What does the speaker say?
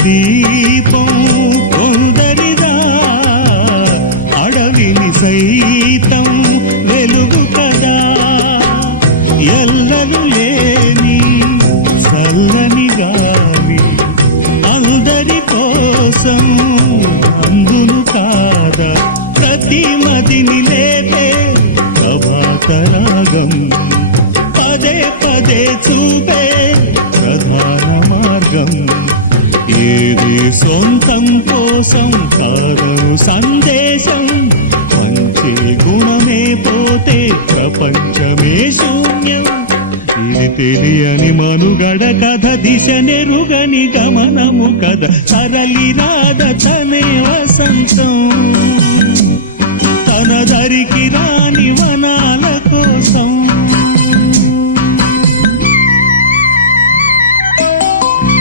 దీపం కొందరిదా అడవిని సైతం వెలుగు కదా ఎల్లలు లేని చల్లని గాలి అందరి కోసం అందును కాదా ప్రతి మదిని లేపే ప్రభాతరాగం పదే పదే చూపే ప్రధాన మార్గం ఏది సొంతం కోసం కాదను సందేశం మంచి గుణమే పోతే ప్రపంచమే శూన్యం ఇది తెలియని మనుగడ కథ దిశ నెరుగని గమనము కథ సరళి రాధ తనే వసంతం తన దరికి రాని వనాల కోసం